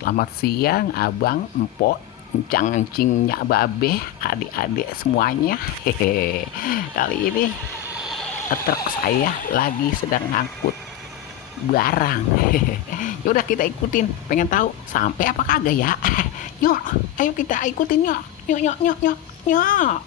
Selamat siang, abang, empok, encang-encingnya babe, adik-adik semuanya. Hehe. Kali ini truk saya lagi sedang ngangkut barang. Hehe. Yaudah kita ikutin, pengen tahu sampai apa kagak ya? Yuk, ayo kita ikutin yuk. Yuk, yuk, yuk, yuk, yuk.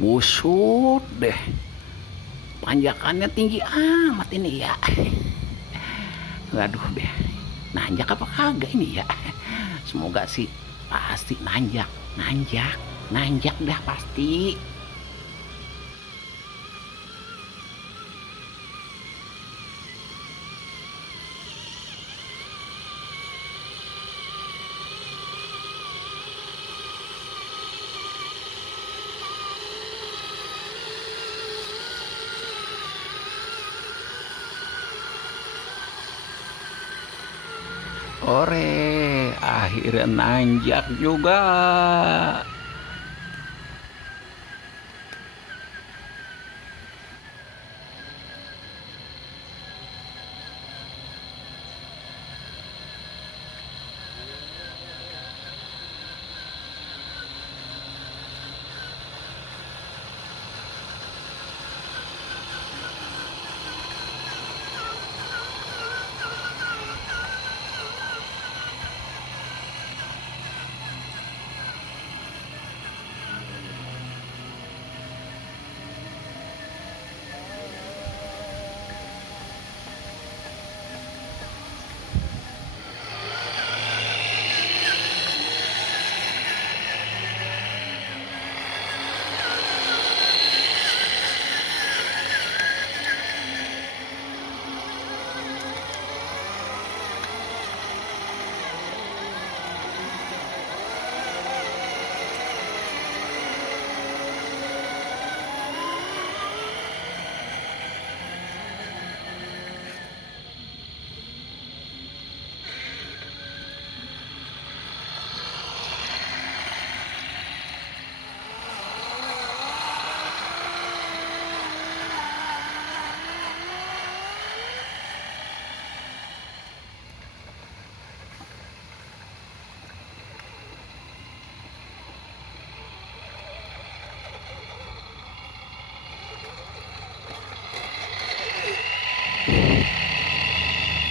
Busut deh, panjakannya tinggi amat ini ya. Waduh deh, nanjak apa kagak ini ya? Semoga sih pasti nanjak, nanjak, nanjak dah pasti. Ore, akhirnya nanjak juga.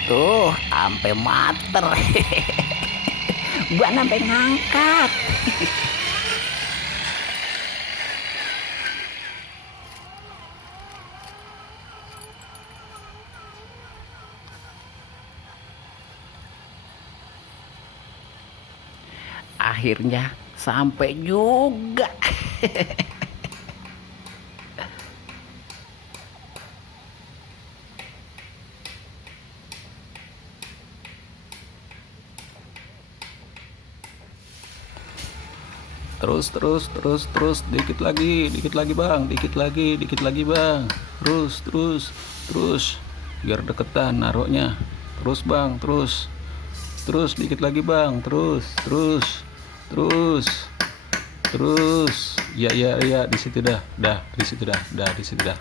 Tuh, sampai mater. Ban sampai ngangkat. Akhirnya sampai juga. Terus, dikit lagi bang, dikit lagi bang, terus, biar deketan naruhnya, terus bang, terus, dikit lagi bang, terus, ya, di situ dah, di situ dah.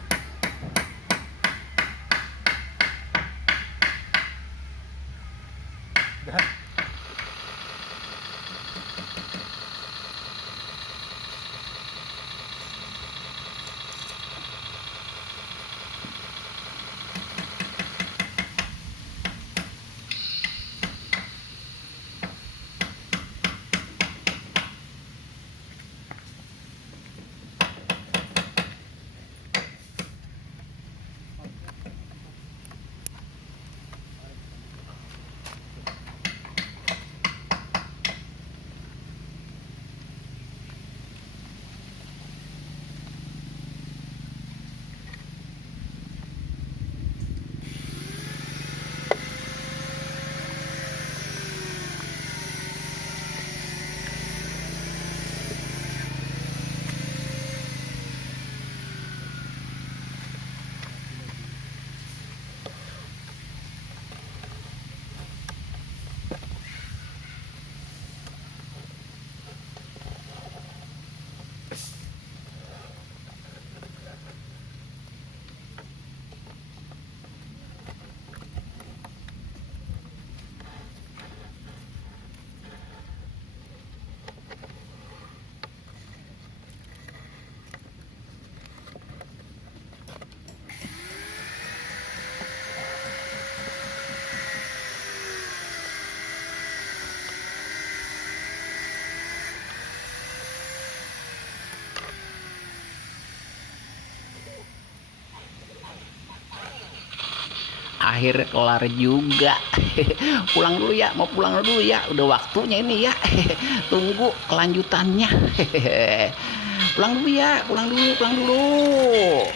akhirnya kelar juga. Pulang dulu ya, mau pulang dulu ya, udah waktunya ini ya. Tunggu kelanjutannya. Pulang dulu ya, pulang dulu.